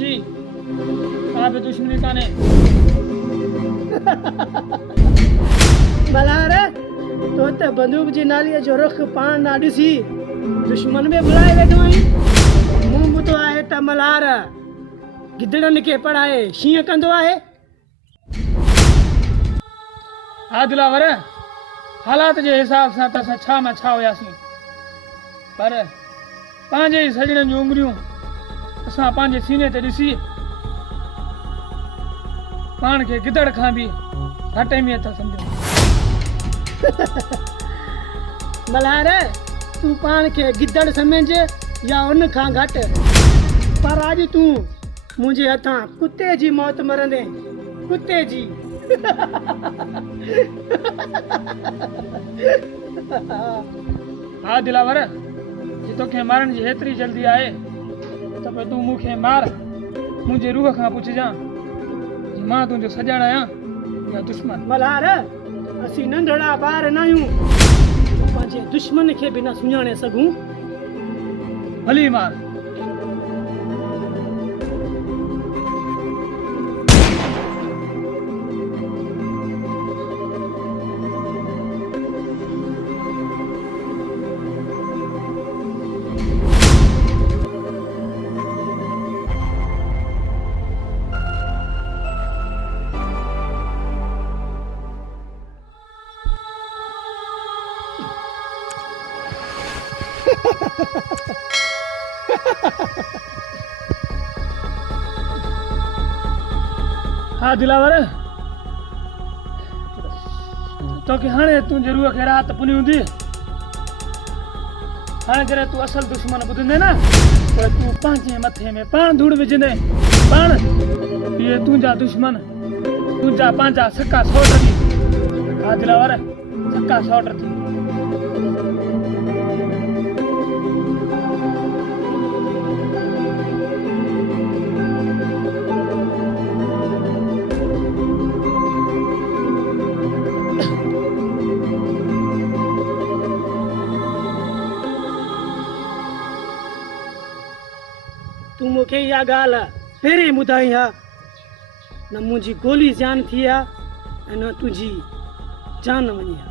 जी आप दुश्मनी काने मल्हार तो ते बंदूक जी नाली जो रुख पान ना ॾिसी दुश्मन में बुलाए वेठो आई मूं ॿुधो आहे त मल्हार गिदड़नि खे पढ़ाए शींहं कंदो आहे। हा दिलावर हालात जे हिसाब सां त असां छा में छा हुयासीं पर पंहिंजे ई सजणनि जूं उंगलियूं असां पंहिंजे सीने ते ॾिसी पाण खे गिदड़ खां बि घटि अहमियत था सम्झूं। मल्हार तूं पाण खे गिदड़ समझ या उन खां घटि पर अॼु तूं मुंहिंजे हथां कुते जी मौत मरंदे कुते जी। हा दिलावर जे तोखे मारण जी हेतिरी जल्दी आहे त पोइ तूं मूंखे मार मुंहिंजे रूह खां पुछजां जी मां तुंहिंजो सॼण आहियां या दुश्मन। मल्हार असीं नंढड़ा ॿार न आहियूं पंहिंजे दुश्मन खे बि न सुञाणे सघूं। भली मार। हा दिलावर तोखे हाणे तुंहिंजे रूह खे राहत पुनी हूंदी। हाणे जॾहिं तूं असल दुश्मन ॿुधंदे न पोइ तूं पंहिंजे मथे में पाण धूड़ विझंदे पाण इहे तुंहिंजा दुश्मन तुंहिंजा पंहिंजा सका सौट थी। हा दिलावर सका सौट थी। तूं मूंखे इहा ॻाल्हि पहिरीं ॿुधाई आहे न मुंहिंजी गोली जान थी आहे ऐं न तुंहिंजी जान वञी आहे।